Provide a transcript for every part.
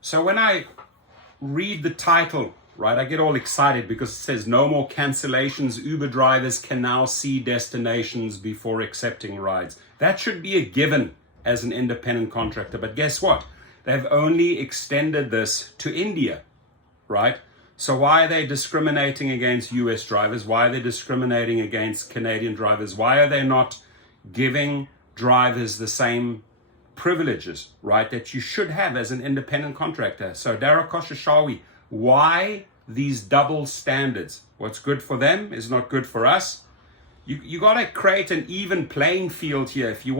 So when I read the title, right, I get all excited because it says no more cancellations. Uber drivers can now see destinations before accepting rides. That should be a given as an independent contractor. But guess what? They've only extended this to India, right? So why are they discriminating against US drivers? Why are they discriminating against Canadian drivers? Why are they not giving drivers the same privileges, right, that you should have as an independent contractor? So Dara Koshashawi, why these double standards? What's good for them is not good for us. You got to create an even playing field here if you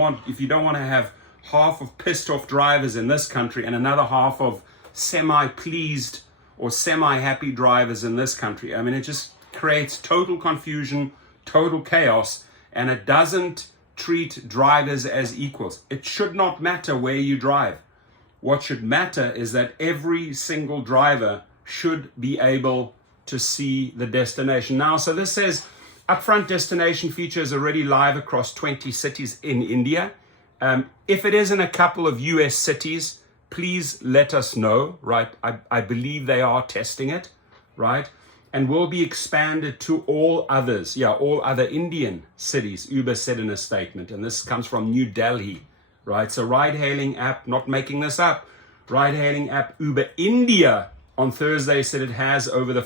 don't want to have half of pissed off drivers in this country and another half of semi-pleased or semi-happy drivers in this country. I mean, it just creates total confusion, total chaos, and it doesn't treat drivers as equals. It should not matter where you drive. What should matter is that every single driver should be able to see the destination. Now, so this says upfront destination feature is already live across 20 cities in India. If it is in a couple of US cities, please let us know, right? I believe they are testing it, right? And will be expanded to all others. All other Indian cities, Uber said in a statement. And this comes from New Delhi, right? So ride-hailing app, not making this up, ride-hailing app Uber India on Thursday said it has over the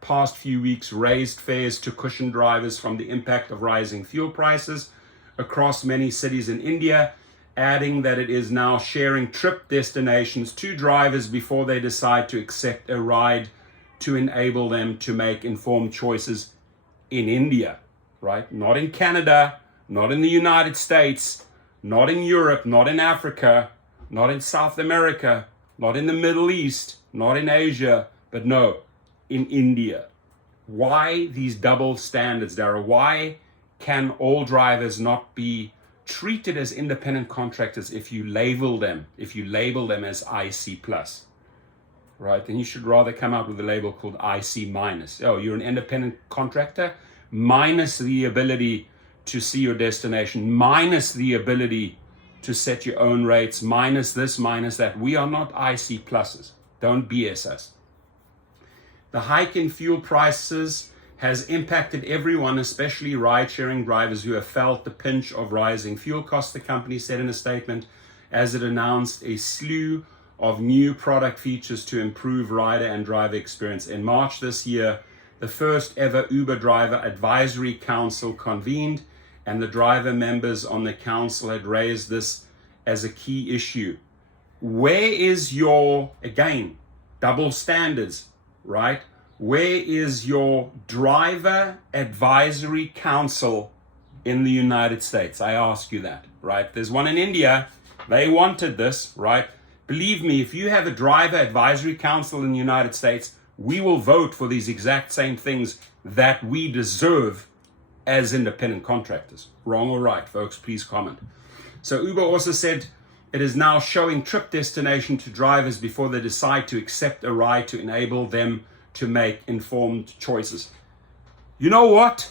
past few weeks raised fares to cushion drivers from the impact of rising fuel prices across many cities in India, adding that it is now sharing trip destinations to drivers before they decide to accept a ride to enable them to make informed choices in India, right? Not in Canada, not in the United States, not in Europe, not in Africa, not in South America, not in the Middle East, not in Asia, but no, in India. Why these double standards, Dara? Why can all drivers not be treated as independent contractors if you label them as IC plus, right? Then you should rather come out with a label called IC minus. Oh, you're an independent contractor minus the ability to see your destination, minus the ability to set your own rates, minus this, minus that. We are not IC pluses. Don't BS us. The hike in fuel prices has impacted everyone, especially ride-sharing drivers who have felt the pinch of rising fuel costs, the company said in a statement, as it announced a slew of new product features to improve rider and driver experience. In March this year, the first ever Uber Driver Advisory Council convened, and the driver members on the council had raised this as a key issue. Where is your, again, double standards, right? Where is your driver advisory council in the United States? I ask you that, right? There's one in India. They wanted this, right? Believe me, if you have a driver advisory council in the United States, we will vote for these exact same things that we deserve as independent contractors. Wrong or right, folks, please comment. So Uber also said it is now showing trip destination to drivers before they decide to accept a ride to enable them to make informed choices. You know what?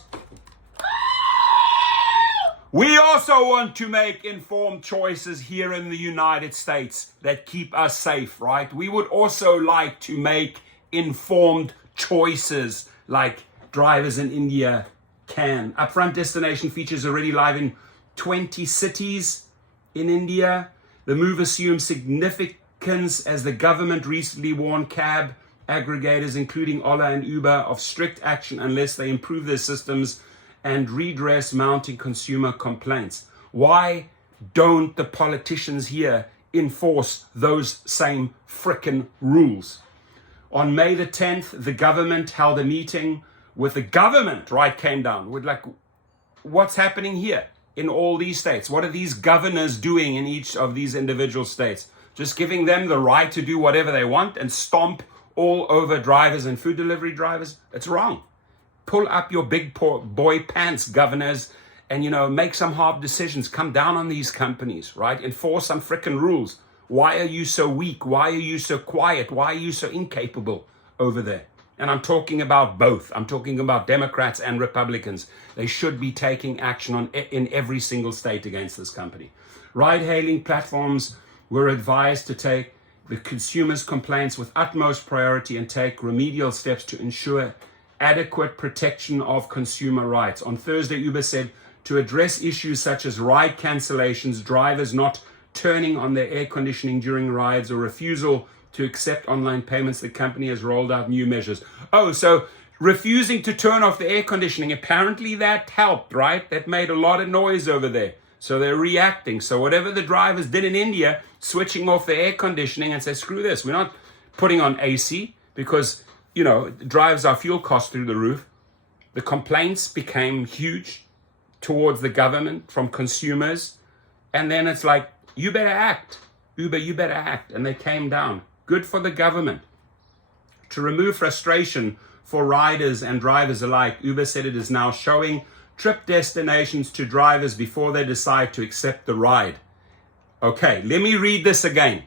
We also want to make informed choices here in the United States that keep us safe, right? We would also like to make informed choices like drivers in India can. Upfront destination features already live in 20 cities in India. The move assumes significance as the government recently warned cab aggregators, including Ola and Uber, of strict action unless they improve their systems and redress mounting consumer complaints. Why don't the politicians here enforce those same frickin' rules? On May the 10th, the government held a meeting with the government, right, came down with like, what's happening here in all these states? What are these governors doing in each of these individual states? Just giving them the right to do whatever they want and stomp all over drivers and food delivery drivers? It's wrong. Pull up your big boy pants, governors, and, make some hard decisions. Come down on these companies, right? Enforce some frickin' rules. Why are you so weak? Why are you so quiet? Why are you so incapable over there? And I'm talking about both. I'm talking about Democrats and Republicans. They should be taking action in every single state against this company. Ride-hailing platforms were advised to take the consumers' complaints with utmost priority and take remedial steps to ensure adequate protection of consumer rights. On Thursday, Uber said to address issues such as ride cancellations, drivers not turning on their air conditioning during rides, or refusal to accept online payments, the company has rolled out new measures. Oh, so refusing to turn off the air conditioning, apparently that helped, right? That made a lot of noise over there. So they're reacting. So whatever the drivers did in India, switching off the air conditioning and say, screw this, we're not putting on AC because, it drives our fuel costs through the roof. The complaints became huge towards the government from consumers. And then it's like, you better act. Uber, you better act. And they came down. Good for the government. To remove frustration for riders and drivers alike, Uber said it is now showing trip destinations to drivers before they decide to accept the ride. Okay, let me read this again.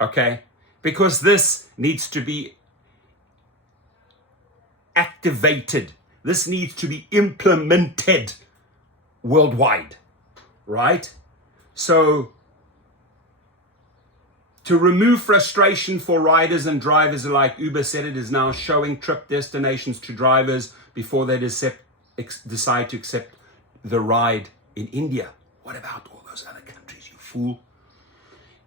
Okay, because this needs to be activated. This needs to be implemented worldwide, right? So, to remove frustration for riders and drivers alike, Uber said it is now showing trip destinations to drivers before they decide to accept the ride in India. What about all those other countries, you fool?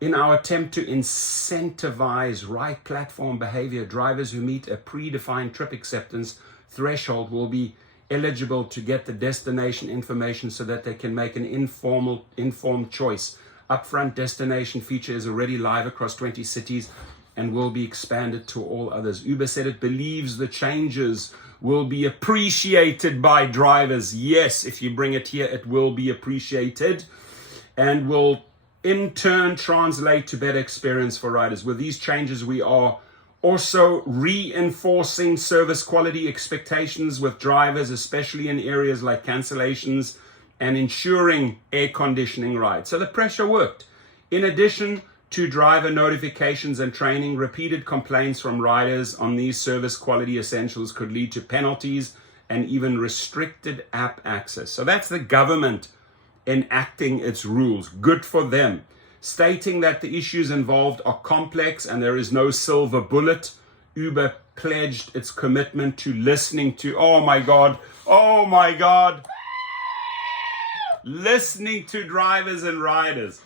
In our attempt to incentivize right platform behavior, drivers who meet a predefined trip acceptance threshold will be eligible to get the destination information so that they can make an informed choice. Upfront destination feature is already live across 20 cities and will be expanded to all others. Uber said it believes the changes will be appreciated by drivers. Yes, if you bring it here, it will be appreciated and will in turn translate to better experience for riders. With these changes, we are also reinforcing service quality expectations with drivers, especially in areas like cancellations and ensuring air conditioning rides. So the pressure worked. In addition to driver notifications and training, repeated complaints from riders on these service quality essentials could lead to penalties and even restricted app access. So that's the government enacting its rules. Good for them. Stating that the issues involved are complex and there is no silver bullet, Uber pledged its commitment to listening to, oh my God, listening to drivers and riders.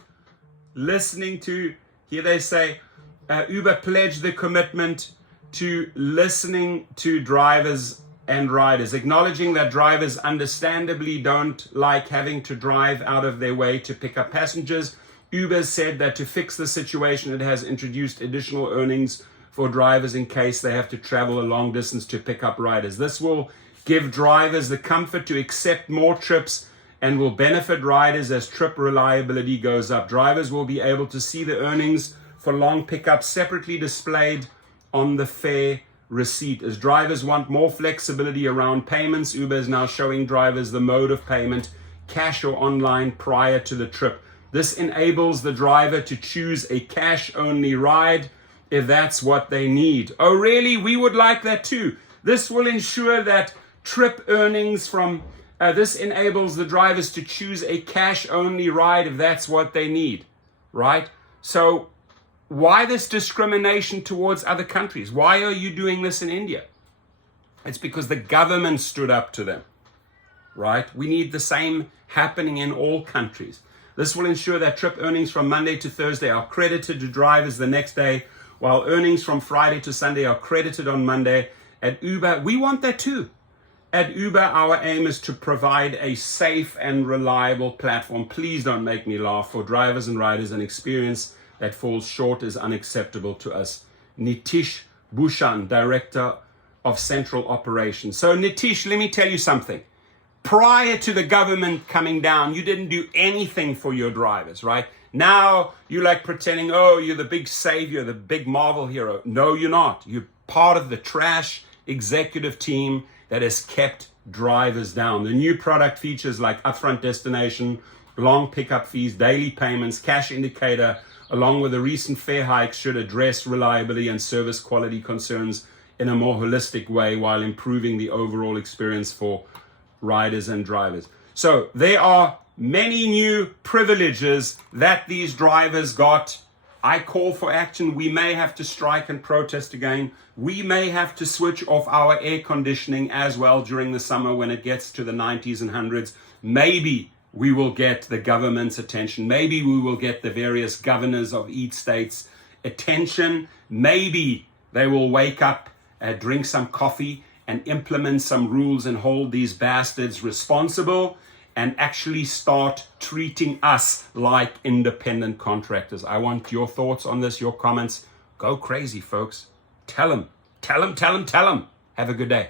Listening to, here they say, Uber pledged the commitment to listening to drivers and riders, acknowledging that drivers understandably don't like having to drive out of their way to pick up passengers. Uber said that to fix the situation, it has introduced additional earnings for drivers in case they have to travel a long distance to pick up riders. This will give drivers the comfort to accept more trips and will benefit riders as trip reliability goes up. Drivers will be able to see the earnings for long pickups separately displayed on the fare receipt. As drivers want more flexibility around payments, Uber is now showing drivers the mode of payment, cash or online, prior to the trip. This enables the driver to choose a cash-only ride if that's what they need. Oh, really? We would like that too. This will ensure that trip earnings from this enables the drivers to choose a cash-only ride if that's what they need, right? So why this discrimination towards other countries? Why are you doing this in India? It's because the government stood up to them, right? We need the same happening in all countries. This will ensure that trip earnings from Monday to Thursday are credited to drivers the next day, while earnings from Friday to Sunday are credited on Monday. At Uber, we want that too. At Uber, our aim is to provide a safe and reliable platform. Please don't make me laugh. For drivers and riders, an experience that falls short is unacceptable to us. Nitish Bhushan, Director of Central Operations. So Nitish, let me tell you something. Prior to the government coming down, you didn't do anything for your drivers, right? Now you're like pretending, oh, you're the big savior, the big Marvel hero. No, you're not. You're part of the trash executive team that has kept drivers down. The new product features like upfront destination, long pickup fees, daily payments, cash indicator, along with the recent fare hikes, should address reliability and service quality concerns in a more holistic way while improving the overall experience for riders and drivers. So there are many new privileges that these drivers got I call for action. We may have to strike and protest again. We may have to switch off our air conditioning as well during the summer when it gets to the 90s and 100s. Maybe we will get the government's attention. Maybe we will get the various governors of each state's attention. Maybe they will wake up, drink some coffee, and implement some rules and hold these bastards responsible and actually start treating us like independent contractors. I want your thoughts on this, your comments. Go crazy, folks. Tell them. Have a good day.